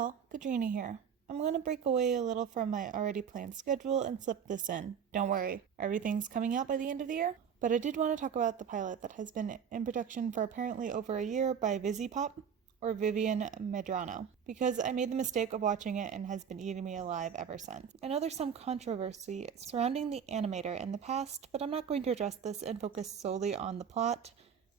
all, Katrina here. I'm going to break away a little from my already planned schedule and slip this in. Don't worry, everything's coming out by the end of the year. But I did want to talk about the pilot that has been in production for apparently over a year by Vivziepop, or Vivian Medrano, because I made the mistake of watching it and has been eating me alive ever since. I know there's some controversy surrounding the animator in the past, but I'm not going to address this and focus solely on the plot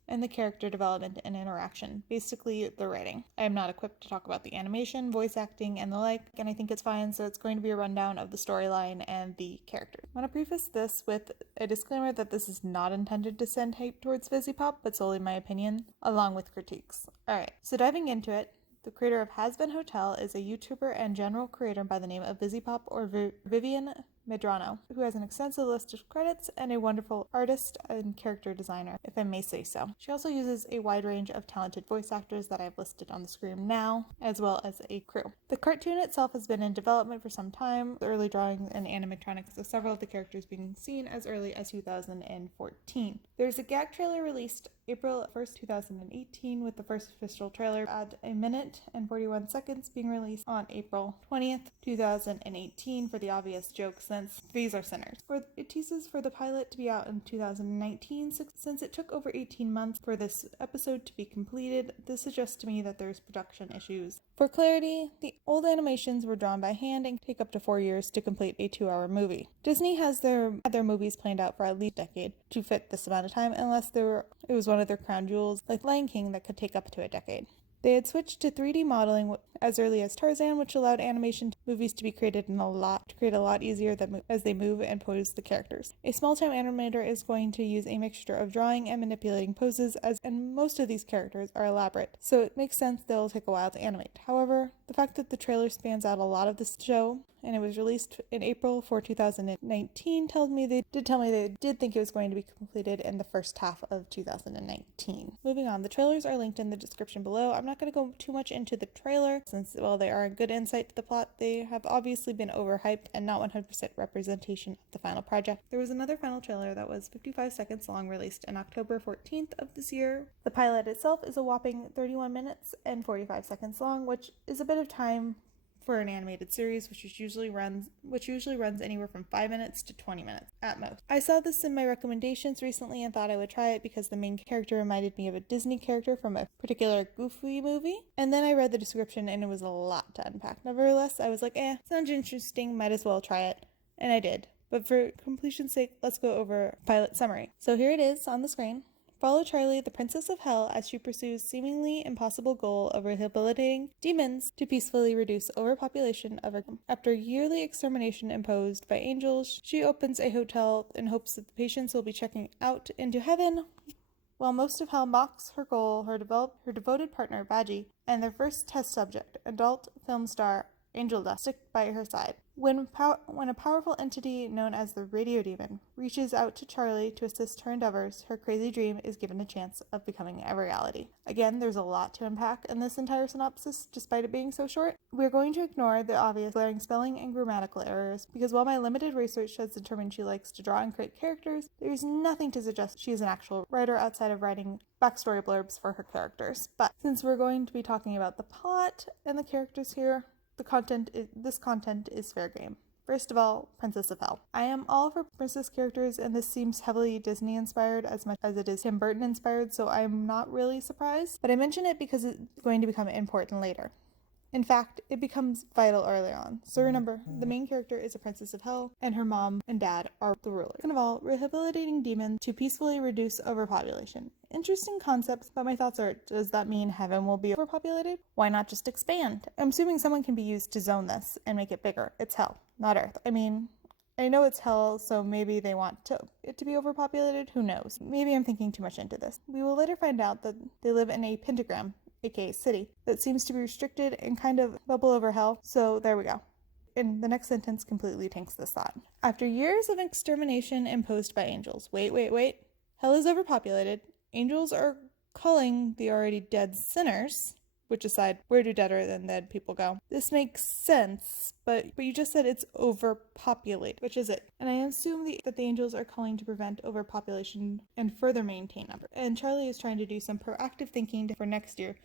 and the character development and interaction, basically the writing. I am not equipped to talk about the animation, voice acting, and the like, and I think it's fine, so it's going to be a rundown of the storyline and the characters. I want to preface this with a disclaimer that this is not intended to send hate towards Vivziepop, but solely my opinion, along with critiques. Alright, so diving into it, the creator of Hazbin Hotel is a YouTuber and general creator by the name of Vivziepop, or Vivian Medrano, who has an extensive list of credits and a wonderful artist and character designer, if I may say so. She also uses a wide range of talented voice actors that I've listed on the screen now, as well as a crew. The cartoon itself has been in development for some time, with early drawings and animatronics of several of the characters being seen as early as 2014. There's a gag trailer released April 1st, 2018, with the first official trailer at 1 minute and 41 seconds being released on April 20th, 2018 for the obvious joke since these are sinners. It teases for the pilot to be out in 2019, since it took over 18 months for this episode to be completed. This suggests to me that there's production issues. For clarity, the old animations were drawn by hand and take up to 4 years to complete a 2-hour movie. Disney had their movies planned out for at least a decade to fit this amount of time, unless it was one of their crown jewels, like Lion King, that could take up to a decade. They had switched to 3D modeling as early as Tarzan, which allowed animation movies to be created a lot easier as they move and pose the characters. A small-time animator is going to use a mixture of drawing and manipulating poses, and most of these characters are elaborate, so it makes sense they'll take a while to animate. However, the fact that the trailer spans out a lot of this show, and it was released in April for 2019, tells me they did think it was going to be completed in the first half of 2019. Moving on, the trailers are linked in the description below. I'm not going to go too much into the trailer, since while they are a good insight to the plot, they have obviously been overhyped and not 100% representation of the final project. There was another final trailer that was 55 seconds long, released on October 14th of this year. The pilot itself is a whopping 31 minutes and 45 seconds long, which is a bit of time for an animated series, which usually runs anywhere from 5 minutes to 20 minutes at most. I saw this in my recommendations recently and thought I would try it because the main character reminded me of a Disney character from a particular Goofy movie, and then I read the description and it was a lot to unpack. Nevertheless, I was like, sounds interesting, might as well try it, and I did. But for completion's sake, let's go over pilot summary. So here it is on the screen. Follow Charlie, the Princess of Hell, as she pursues seemingly impossible goal of rehabilitating demons to peacefully reduce overpopulation of her. After yearly extermination imposed by angels, she opens a hotel in hopes that the patients will be checking out into heaven, while most of hell mocks her goal, her devoted partner, Vaggie, and their first test subject, adult film star Angel Dust, stick by her side. When a powerful entity known as the Radio Demon reaches out to Charlie to assist her endeavors, her crazy dream is given a chance of becoming a reality. Again, there's a lot to unpack in this entire synopsis, despite it being so short. We're going to ignore the obvious glaring spelling and grammatical errors, because while my limited research has determined she likes to draw and create characters, there's nothing to suggest she is an actual writer outside of writing backstory blurbs for her characters. But since we're going to be talking about the plot and the characters here, this content is fair game. First of all, Princess of Hell. I am all for princess characters, and this seems heavily Disney inspired as much as it is Tim Burton inspired, so I'm not really surprised. But I mention it because it's going to become important later. In fact, it becomes vital early on. So remember, the main character is a princess of hell, and her mom and dad are the rulers. Second of all, rehabilitating demons to peacefully reduce overpopulation. Interesting concepts, but my thoughts are, does that mean heaven will be overpopulated? Why not just expand? I'm assuming someone can be used to zone this and make it bigger. It's hell, not earth. I mean, I know it's hell, so maybe they want it to be overpopulated. Who knows? Maybe I'm thinking too much into this. We will later find out that they live in a pentagram, aka city, that seems to be restricted and kind of bubble over hell, so there we go. And the next sentence completely tanks this thought. After years of extermination imposed by angels, wait, hell is overpopulated, angels are calling the already dead sinners, which aside, where do deader than dead people go? This makes sense, but you just said it's overpopulated, which is it? And I assume that the angels are calling to prevent overpopulation and further maintain number. And Charlie is trying to do some proactive thinking for next year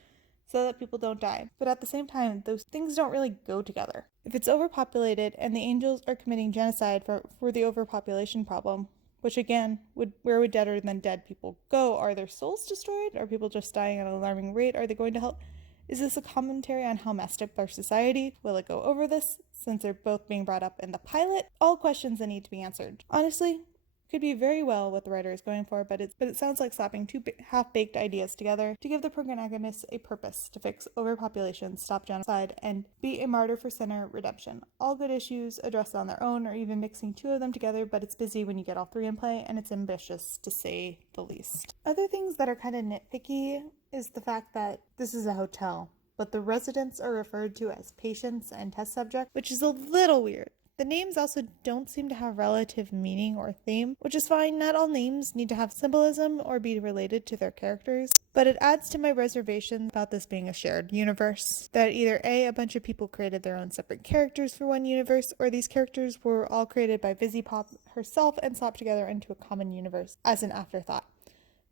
so that people don't die. But at the same time, those things don't really go together. If it's overpopulated and the angels are committing genocide for the overpopulation problem, which again, where would deader than dead people go? Are their souls destroyed? Are people just dying at an alarming rate? Are they going to hell? Is this a commentary on how messed up our society? Will it go over this, since they're both being brought up in the pilot? All questions that need to be answered. Honestly, could be very well what the writer is going for, but it sounds like slapping two half-baked ideas together to give the protagonist a purpose to fix overpopulation, stop genocide, and be a martyr for sinner redemption. All good issues addressed on their own, or even mixing two of them together, but it's busy when you get all three in play, and it's ambitious, to say the least. Other things that are kind of nitpicky is the fact that this is a hotel, but the residents are referred to as patients and test subjects, which is a little weird. The names also don't seem to have relative meaning or theme, which is fine. Not all names need to have symbolism or be related to their characters, but it adds to my reservation about this being a shared universe. That either A, a bunch of people created their own separate characters for one universe, or these characters were all created by Vivziepop herself and slapped together into a common universe as an afterthought.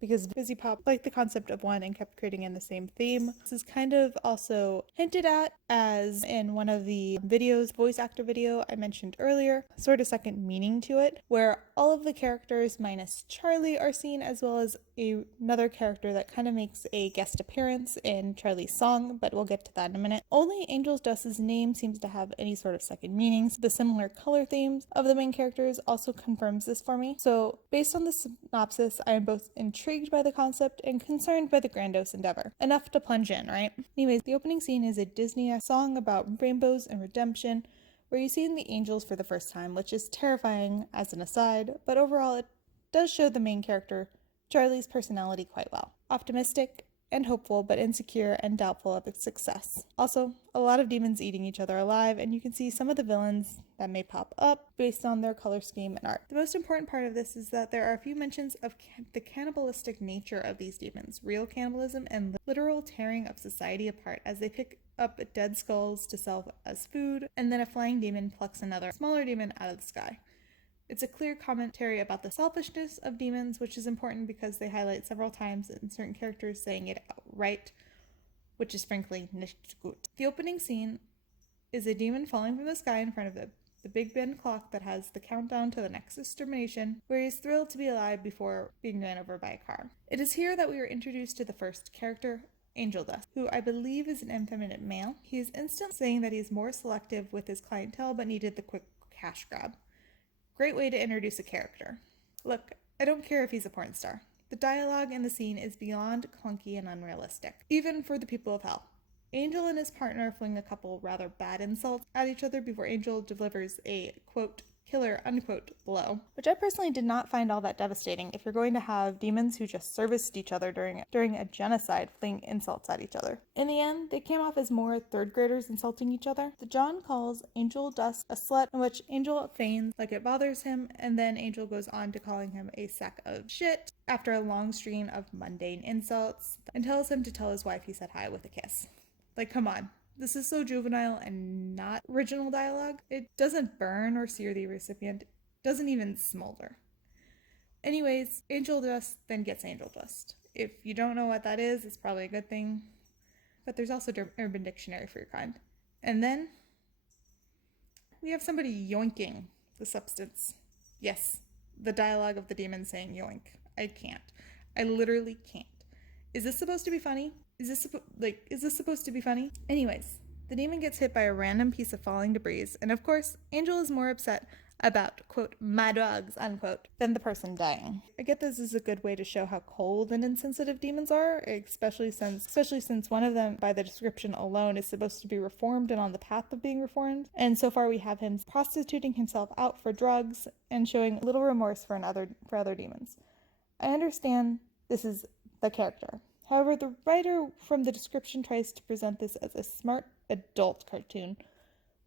Because Vivziepop liked the concept of one and kept creating in the same theme. This is kind of also hinted at as in one of the videos, voice actor video I mentioned earlier, sort of second meaning to it, where all of the characters minus Charlie are seen, as well as another character that kind of makes a guest appearance in Charlie's song, but we'll get to that in a minute. Only Angel Dust's name seems to have any sort of second meanings. The similar color themes of the main characters also confirms this for me. So based on the synopsis, I am both intrigued by the concept and concerned by the grandiose endeavor. Enough to plunge in, right? Anyways, the opening scene is a Disney song about rainbows and redemption, where you see the angels for the first time, which is terrifying as an aside, but overall it does show the main character, Charlie's personality, quite well. Optimistic and hopeful, but insecure and doubtful of its success. Also, a lot of demons eating each other alive, and you can see some of the villains that may pop up based on their color scheme and art. The most important part of this is that there are a few mentions of the cannibalistic nature of these demons, real cannibalism and literal tearing of society apart as they pick up dead skulls to sell as food, and then a flying demon plucks another smaller demon out of the sky. It's a clear commentary about the selfishness of demons, which is important because they highlight several times in certain characters saying it outright, which is frankly nicht gut. The opening scene is a demon falling from the sky in front of the Big Ben clock that has the countdown to the next extermination, where he is thrilled to be alive before being ran over by a car. It is here that we are introduced to the first character, Angel Dust, who I believe is an effeminate male. He is instantly saying that he is more selective with his clientele but needed the quick cash grab. Great way to introduce a character. Look, I don't care if he's a porn star. The dialogue in the scene is beyond clunky and unrealistic, even for the people of hell. Angel and his partner fling a couple rather bad insults at each other before Angel delivers a, quote, killer, unquote, blow, which I personally did not find all that devastating if you're going to have demons who just serviced each other during a genocide fling insults at each other. In the end, they came off as more third graders insulting each other. The John calls Angel Dust a slut, in which Angel feigns like it bothers him, and then Angel goes on to calling him a sack of shit after a long string of mundane insults, and tells him to tell his wife he said hi with a kiss. Like, come on. This is so juvenile and not original dialogue. It doesn't burn or sear the recipient. It doesn't even smolder. Anyways, Angel Dust then gets Angel Dust. If you don't know what that is, it's probably a good thing. But there's also Urban Dictionary for your kind. And then we have somebody yoinking the substance. Yes, the dialogue of the demon saying yoink. I can't. I literally can't. Is this supposed to be funny? Is this supposed to be funny? Anyways, the demon gets hit by a random piece of falling debris, and of course, Angel is more upset about, quote, my dogs, unquote, than the person dying. I get this is a good way to show how cold and insensitive demons are, especially since one of them, by the description alone, is supposed to be reformed and on the path of being reformed. And so far we have him prostituting himself out for drugs and showing little remorse for other demons. I understand this is the character. However, the writer from the description tries to present this as a smart adult cartoon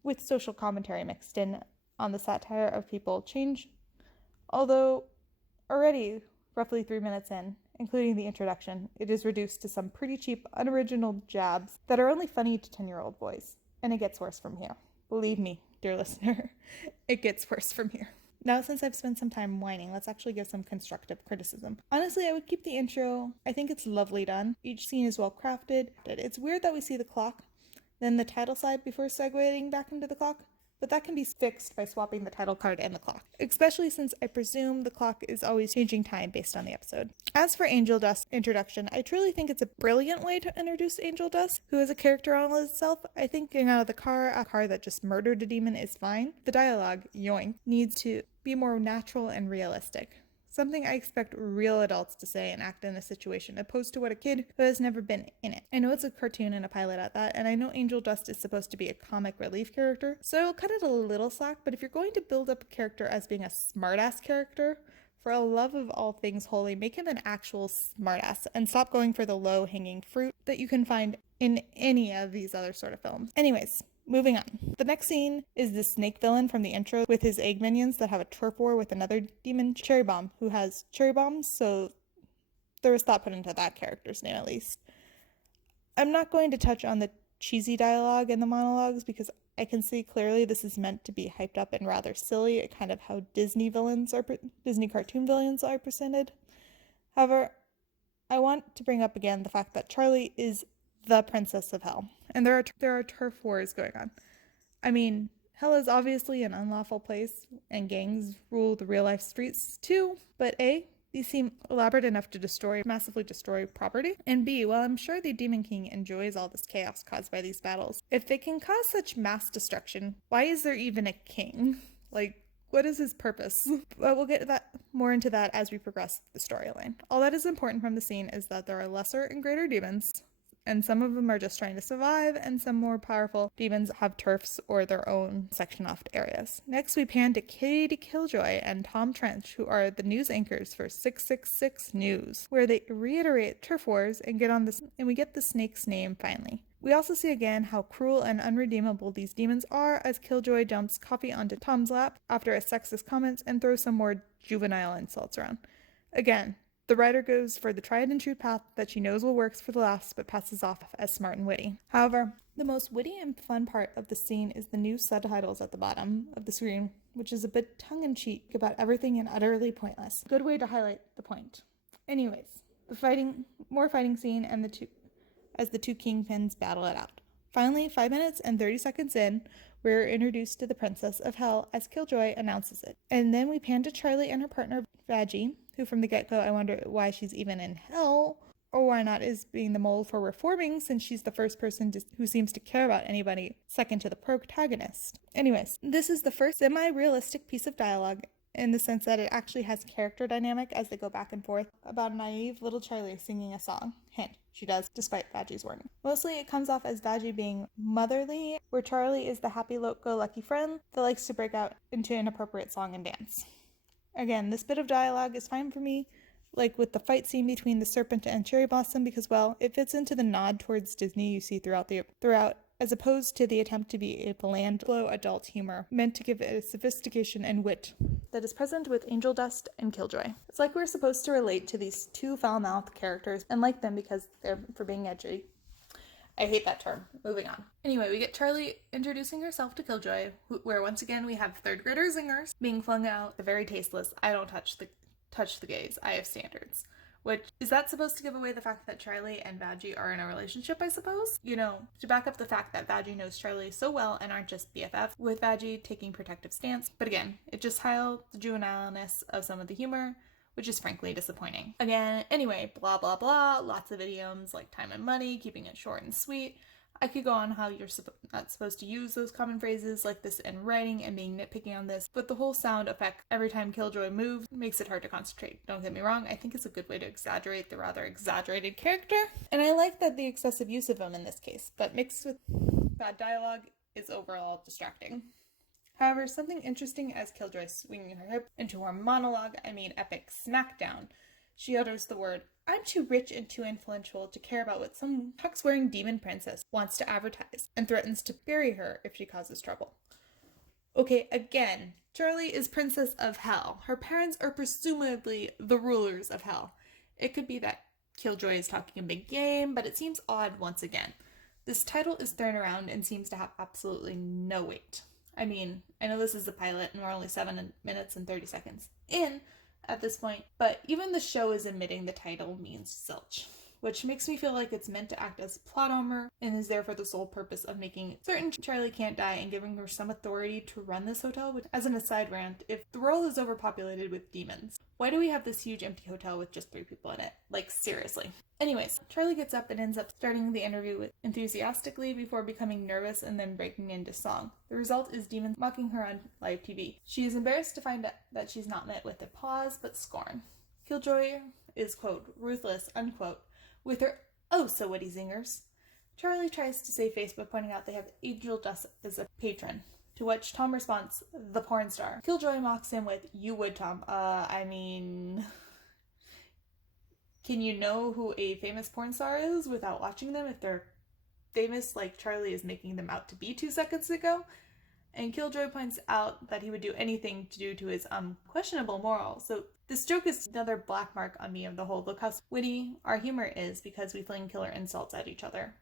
with social commentary mixed in on the satire of people change, although already roughly 3 minutes in, including the introduction, it is reduced to some pretty cheap, unoriginal jabs that are only funny to 10-year-old boys, and it gets worse from here. Believe me, dear listener, it gets worse from here. Now, since I've spent some time whining, let's actually give some constructive criticism. Honestly, I would keep the intro. I think it's lovely done. Each scene is well crafted. It's weird that we see the clock, then the title slide before segueing back into the clock, but that can be fixed by swapping the title card and the clock, especially since I presume the clock is always changing time based on the episode. As for Angel Dust introduction, I truly think it's a brilliant way to introduce Angel Dust, who is a character all itself. I think getting out of the car, a car that just murdered a demon, is fine. The dialogue, yoink, needs to be more natural and realistic. Something I expect real adults to say and act in a situation, opposed to what a kid who has never been in it. I know it's a cartoon and a pilot at that, and I know Angel Dust is supposed to be a comic relief character, so I'll cut it a little slack, but if you're going to build up a character as being a smartass character, for a love of all things holy, make him an actual smartass, and stop going for the low-hanging fruit that you can find in any of these other sort of films. Anyways, moving on. The next scene is the snake villain from the intro with his egg minions that have a turf war with another demon, Cherry Bomb, who has cherry bombs, so there was thought put into that character's name at least. I'm not going to touch on the cheesy dialogue in the monologues because I can see clearly this is meant to be hyped up and rather silly, kind of how Disney cartoon villains are presented. However, I want to bring up again the fact that Charlie is the princess of hell, and there are turf wars going on. I mean, hell is obviously an unlawful place, and gangs rule the real-life streets too, but A, these seem elaborate enough to massively destroy property, and B, while I'm sure the Demon King enjoys all this chaos caused by these battles, if they can cause such mass destruction, why is there even a king? Like, what is his purpose? But we'll get more into that as we progress the storyline. All that is important from the scene is that there are lesser and greater demons, and some of them are just trying to survive, and some more powerful demons have turfs or their own sectioned-off areas. Next, we pan to Katie Killjoy and Tom Trench, who are the news anchors for 666 News, where they reiterate turf wars and we get the snake's name finally. We also see again how cruel and unredeemable these demons are as Killjoy dumps coffee onto Tom's lap after a sexist comment and throws some more juvenile insults around. Again, the writer goes for the tried and true path that she knows will work for the laughs but passes off as smart and witty. However, the most witty and fun part of the scene is the new subtitles at the bottom of the screen, which is a bit tongue-in-cheek about everything and utterly pointless. Good way to highlight the point. Anyways, more fighting scene and the two kingpins battle it out. Finally, 5 minutes and 30 seconds in, we're introduced to the Princess of Hell as Killjoy announces it. And then we pan to Charlie and her partner, Vaggie, who from the get-go I wonder why she's even in hell, or why not is being the mold for reforming since she's the first person who seems to care about anybody second to the protagonist. Anyways, this is the first semi-realistic piece of dialogue in the sense that it actually has character dynamic as they go back and forth about a naive little Charlie singing a song. Hint, she does, despite Vaggie's warning. Mostly it comes off as Vaggie being motherly, where Charlie is the happy-go-lucky friend that likes to break out into inappropriate song and dance. Again, this bit of dialogue is fine for me, like with the fight scene between the serpent and cherry blossom, because, well, it fits into the nod towards Disney you see throughout, as opposed to the attempt to be a bland, slow adult humor, meant to give it a sophistication and wit that is present with Angel Dust and Killjoy. It's like we're supposed to relate to these two foul-mouthed characters and like them because they're for being edgy. I hate that term. Moving on. Anyway, we get Charlie introducing herself to Killjoy, where once again we have third grader zingers being flung out. The very tasteless, I don't touch the gays, I have standards. Which, is that supposed to give away the fact that Charlie and Vaggie are in a relationship, I suppose? You know, to back up the fact that Vaggie knows Charlie so well and aren't just BFF, with Vaggie taking protective stance. But again, it just highlights the juvenileness of some of the humor, which is frankly disappointing. Again, anyway, blah blah blah, lots of idioms like time and money, keeping it short and sweet. I could go on how you're not supposed to use those common phrases like this in writing and being nitpicky on this, but the whole sound effect every time Killjoy moves makes it hard to concentrate. Don't get me wrong, I think it's a good way to exaggerate the rather exaggerated character, and I like that the excessive use of him in this case, but mixed with bad dialogue is overall distracting. However, something interesting as Killjoy swinging her hip into her monologue, epic smackdown, she utters the word, "I'm too rich and too influential to care about what some tux-wearing demon princess wants to advertise," and threatens to bury her if she causes trouble. Okay, again, Charlie is Princess of Hell. Her parents are presumably the rulers of Hell. It could be that Killjoy is talking a big game, but it seems odd once again. This title is thrown around and seems to have absolutely no weight. I mean, I know this is a pilot and we're only 7 minutes and 30 seconds in at this point, but even the show is admitting the title means zilch, which makes me feel like it's meant to act as plot armor and is there for the sole purpose of making certain Charlie can't die and giving her some authority to run this hotel. Which, as an aside rant, if the world is overpopulated with demons, why do we have this huge empty hotel with just 3 people in it? Like, seriously. Anyways, Charlie gets up and ends up starting the interview enthusiastically before becoming nervous and then breaking into song. The result is demons mocking her on live TV. She is embarrassed to find out that she's not met with applause, but scorn. Killjoy is, quote, ruthless, unquote, with her oh-so-witty zingers. Charlie tries to save Facebook, pointing out they have Angel Dust as a patron, to which Tom responds, the porn star. Killjoy mocks him with, you would, Tom. I mean... Can you know who a famous porn star is without watching them if they're famous like Charlie is making them out to be 2 seconds ago? And Killjoy points out that he would do anything to do to his questionable morals. So this joke is another black mark on me of the whole look how witty our humor is because we fling killer insults at each other,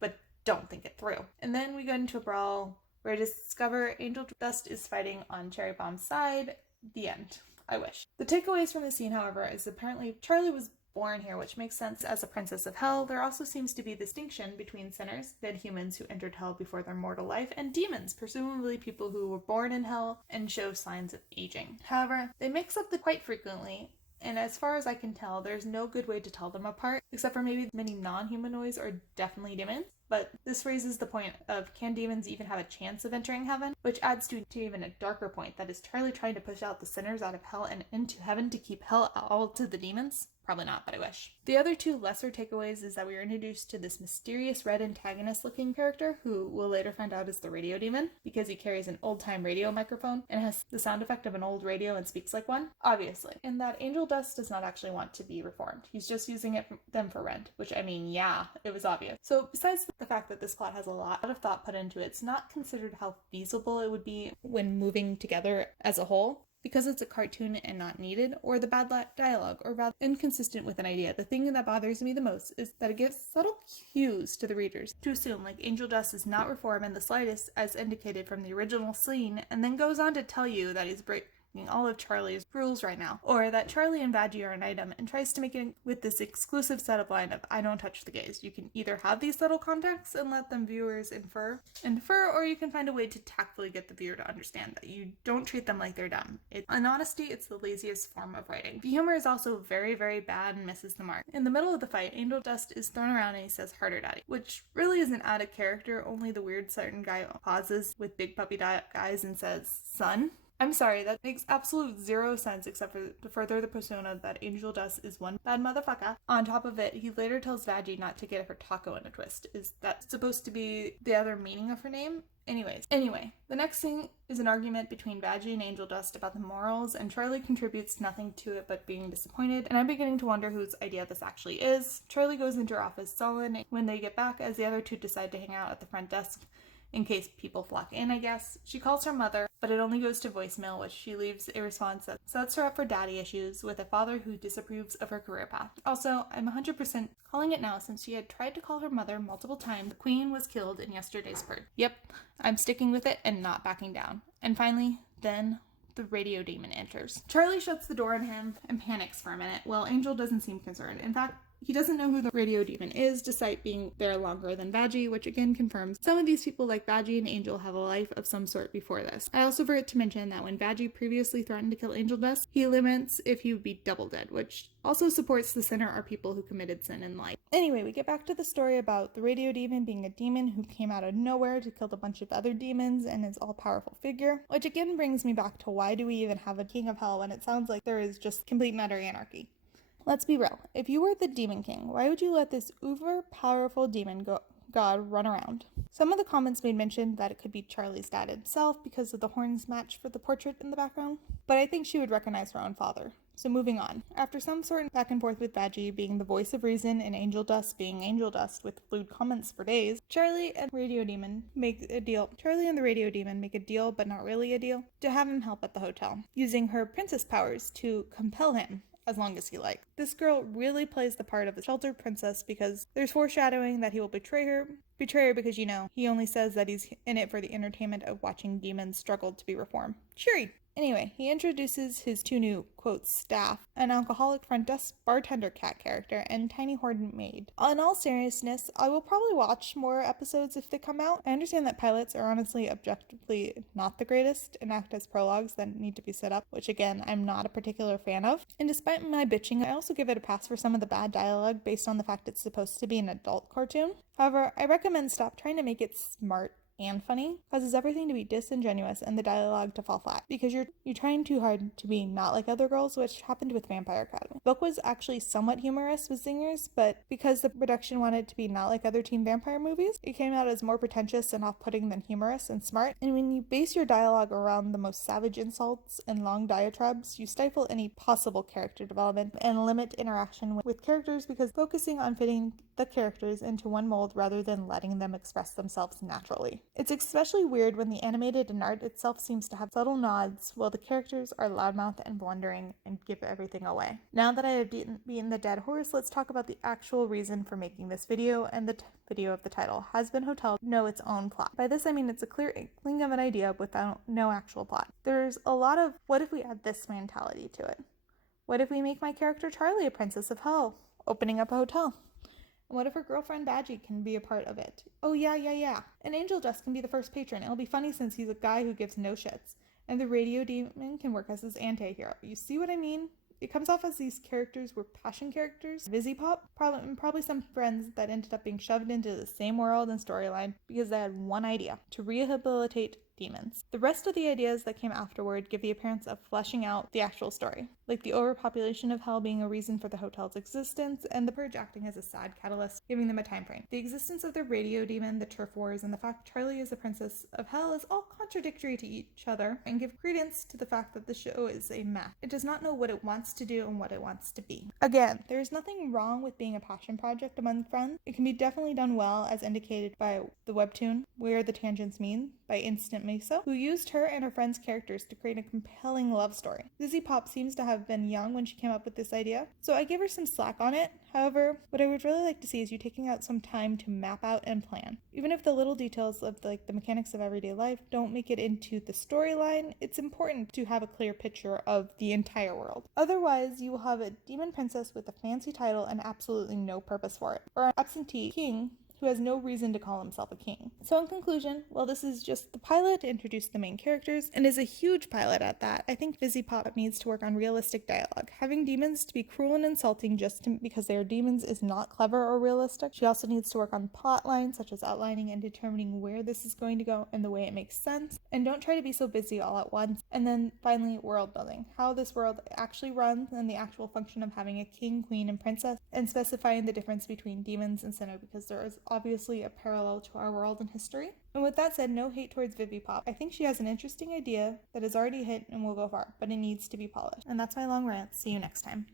but don't think it through. And then we get into a brawl where I discover Angel Dust is fighting on Cherry Bomb's side. The end. I wish. The takeaways from the scene, however, is apparently Charlie was born here, which makes sense as a princess of hell. There also seems to be distinction between sinners, dead humans who entered hell before their mortal life, and demons, presumably people who were born in hell and show signs of aging. However, they mix up quite frequently, and as far as I can tell, there's no good way to tell them apart, except for maybe many non-humanoids are definitely demons. But this raises the point of, can demons even have a chance of entering heaven? Which adds to even a darker point, that is Charlie trying to push out the sinners out of hell and into heaven to keep hell all to the demons? Probably not, but I wish. The other 2 lesser takeaways is that we are introduced to this mysterious red antagonist-looking character, who we'll later find out is the radio demon, because he carries an old-time radio microphone and has the sound effect of an old radio and speaks like one, obviously. And that Angel Dust does not actually want to be reformed. He's just using them for rent, which, I mean, yeah, it was obvious. So besides the fact that this plot has a lot of thought put into it, it's not considered how feasible it would be when moving together as a whole, because it's a cartoon and not needed, or the bad dialogue, or rather inconsistent with an idea. The thing that bothers me the most is that it gives subtle cues to the readers to assume like Angel Dust is not reformed in the slightest as indicated from the original scene, and then goes on to tell you that he's breaking all of Charlie's rules right now, or that Charlie and Vaggie are an item, and tries to make it with this exclusive setup line of, I don't touch the gays. You can either have these subtle contexts and let them viewers infer, or you can find a way to tactfully get the viewer to understand that you don't treat them like they're dumb. In honesty, it's the laziest form of writing. The humor is also very, very bad and misses the mark. In the middle of the fight, Angel Dust is thrown around and he says, harder daddy, which really isn't out of character, only the weird certain guy pauses with big puppy eyes and says, son? I'm sorry, that makes absolute zero sense except for to further the persona that Angel Dust is one bad motherfucker. On top of it, he later tells Vaggie not to get her taco in a twist. Is that supposed to be the other meaning of her name? Anyway, the next thing is an argument between Vaggie and Angel Dust about the morals, and Charlie contributes nothing to it but being disappointed, and I'm beginning to wonder whose idea this actually is. Charlie goes into her office sullen when they get back, as the other 2 decide to hang out at the front desk in case people flock in, I guess. She calls her mother, but it only goes to voicemail, which she leaves a response that sets her up for daddy issues with a father who disapproves of her career path. Also, I'm 100% calling it now since she had tried to call her mother multiple times. The queen was killed in yesterday's purge. Yep, I'm sticking with it and not backing down. And finally, then the radio demon enters. Charlie shuts the door on him and panics for a minute, while Angel doesn't seem concerned. In fact, he doesn't know who the radio demon is, despite being there longer than Vaggie, which again confirms some of these people like Vaggie and Angel have a life of some sort before this. I also forgot to mention that when Vaggie previously threatened to kill Angel Dust, he laments if he would be double dead, which also supports the sinner are people who committed sin in life. Anyway, we get back to the story about the radio demon being a demon who came out of nowhere to kill a bunch of other demons and is all-powerful figure, which again brings me back to why do we even have a king of hell when it sounds like there is just complete matter anarchy. Let's be real. If you were the Demon King, why would you let this uber-powerful demon god run around? Some of the comments made mention that it could be Charlie's dad himself because of the horns match for the portrait in the background, but I think she would recognize her own father. So moving on. After some sort of back and forth with Vaggie being the voice of reason and Angel Dust being Angel Dust with lewd comments for days, Charlie and the Radio Demon make a deal, but not really a deal, to have him help at the hotel, using her princess powers to compel him. as long as he likes. This girl really plays the part of a sheltered princess because there's foreshadowing that he will betray her because, he only says that he's in it for the entertainment of watching demons struggle to be reformed. Cheery! Anyway, he introduces his two new, quote, staff, an alcoholic front desk bartender cat character, and tiny horned maid. In all seriousness, I will probably watch more episodes if they come out. I understand that pilots are honestly objectively not the greatest and act as prologues that need to be set up, which again, I'm not a particular fan of. And despite my bitching, I also give it a pass for some of the bad dialogue based on the fact it's supposed to be an adult cartoon. However, I recommend stop trying to make it smart and funny, causes everything to be disingenuous and the dialogue to fall flat, because you're trying too hard to be not like other girls, which happened with Vampire Academy. The book was actually somewhat humorous with zingers, but because the production wanted to be not like other teen vampire movies, it came out as more pretentious and off-putting than humorous and smart. And when you base your dialogue around the most savage insults and long diatribes, you stifle any possible character development and limit interaction with characters, because focusing on fitting the characters into one mold rather than letting them express themselves naturally. It's especially weird when the animated and art itself seems to have subtle nods while the characters are loudmouthed and blundering and give everything away. Now that I have beaten the dead horse, let's talk about the actual reason for making this video and the video of the title, Hazbin Hotel, know its own plot. By this I mean it's a clear inkling of an idea without no actual plot. There's a lot of what if we add this mentality to it? What if we make my character Charlie a princess of hell, opening up a hotel? What if her girlfriend Vaggie can be a part of it? Oh yeah. And Angel Dust can be the first patron. It'll be funny since he's a guy who gives no shits. And the radio demon can work as his anti-hero. You see what I mean? It comes off as these characters were passion characters, Vivziepop, probably some friends that ended up being shoved into the same world and storyline because they had one idea: to rehabilitate demons. The rest of the ideas that came afterward give the appearance of fleshing out the actual story, like the overpopulation of hell being a reason for the hotel's existence, and the purge acting as a sad catalyst, giving them a time frame. The existence of the radio demon, the turf wars, and the fact Charlie is a princess of hell is all contradictory to each other and give credence to the fact that the show is a mess. It does not know what it wants to do and what it wants to be. Again, there is nothing wrong with being a passion project among friends. It can be definitely done well, as indicated by the webtoon Where the Tangents Mean by Instant Mesa, who used her and her friends' characters to create a compelling love story. Vivziepop seems to have been young when she came up with this idea, so I give her some slack on it. However, what I would really like to see is you taking out some time to map out and plan. Even if the little details of the mechanics of everyday life don't make it into the storyline, it's important to have a clear picture of the entire world. Otherwise, you will have a demon princess with a fancy title and absolutely no purpose for it, or an absentee king who has no reason to call himself a king. So in conclusion, while this is just the pilot to introduce the main characters, and is a huge pilot at that, I think Vivziepop needs to work on realistic dialogue. Having demons to be cruel and insulting because they are demons is not clever or realistic. She also needs to work on plot lines, such as outlining and determining where this is going to go and the way it makes sense. And don't try to be so busy all at once. And then finally, world building. How this world actually runs and the actual function of having a king, queen, and princess, and specifying the difference between demons and sinner, because there is obviously a parallel to our world and history. And with that said, no hate towards Vivziepop. I think she has an interesting idea that has already hit and will go far, but it needs to be polished. And that's my long rant. See you next time.